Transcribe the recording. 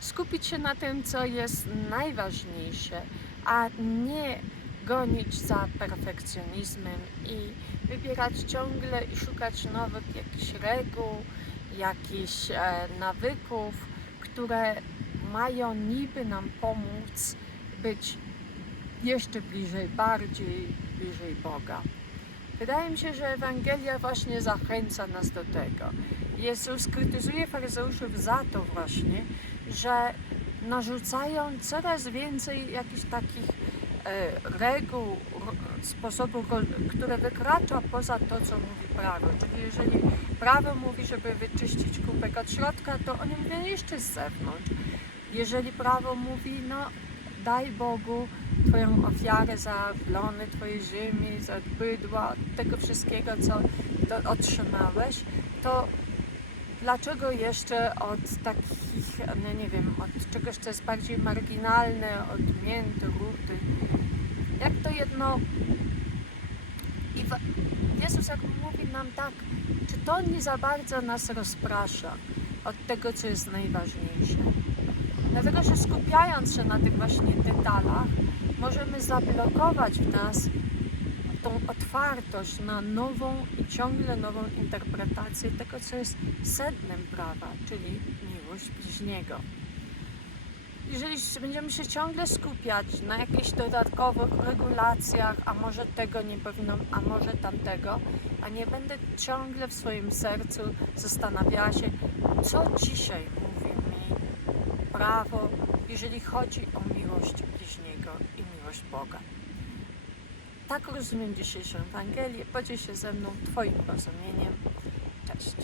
skupić się na tym, co jest najważniejsze, a nie gonić za perfekcjonizmem i wybierać ciągle i szukać nowych jakichś reguł, jakichś e, nawyków, które mają niby nam pomóc być jeszcze bliżej, bardziej bliżej Boga. Wydaje mi się, że Ewangelia właśnie zachęca nas do tego. Jezus krytyzuje faryzeuszów za to właśnie, że narzucają coraz więcej jakichś takich e, reguł, ro- które wykracza poza to, co mówi prawo. Czyli jeżeli prawo mówi, żeby wyczyścić kubek od środka, to oni mówią jeszcze z zewnątrz. Jeżeli prawo mówi, no daj Bogu Twoją ofiarę za plony Twojej ziemi, za bydła, tego wszystkiego, co otrzymałeś, to dlaczego jeszcze od takich, no nie wiem, od czegoś, co jest bardziej marginalne, od mięty, ruty, jak to jedno i wa- Jezus jak mówi nam tak, czy to nie za bardzo nas rozprasza od tego, co jest najważniejsze. Dlatego, że skupiając się na tych właśnie detalach, możemy zablokować w nas tą otwartość na nową i ciągle nową interpretację tego, co jest sednem prawa, czyli miłość bliźniego. Jeżeli będziemy się ciągle skupiać na jakichś dodatkowych regulacjach, a może tego nie powinno, a może tamtego, a nie będę ciągle w swoim sercu zastanawiała się, co dzisiaj mówi mi prawo, jeżeli chodzi o miłość bliźniego i miłość Boga. Tak rozumiem dzisiejszą Ewangelię. Podziel się ze mną Twoim rozumieniem. Cześć.